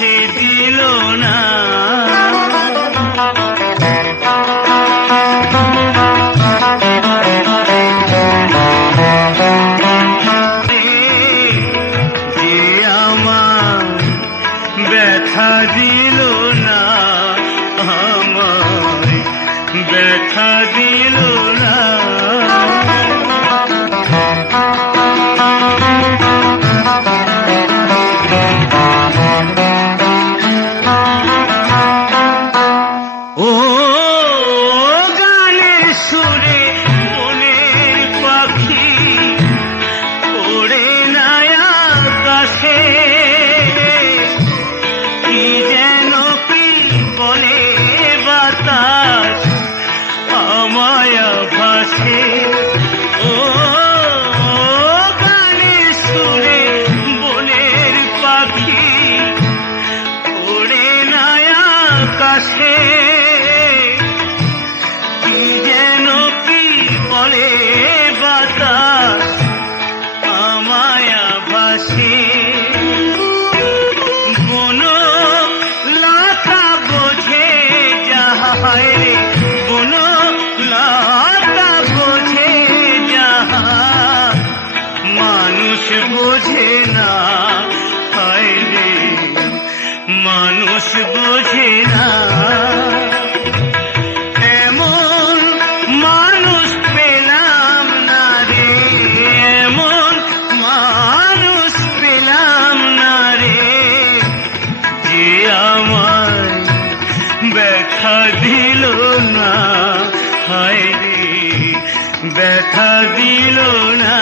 মুছে দিল না। ব্যথা দিল না আমার ব্যথা দিল है আমায় ব্যথা দিল না। হায় রে ব্যথা দিল না।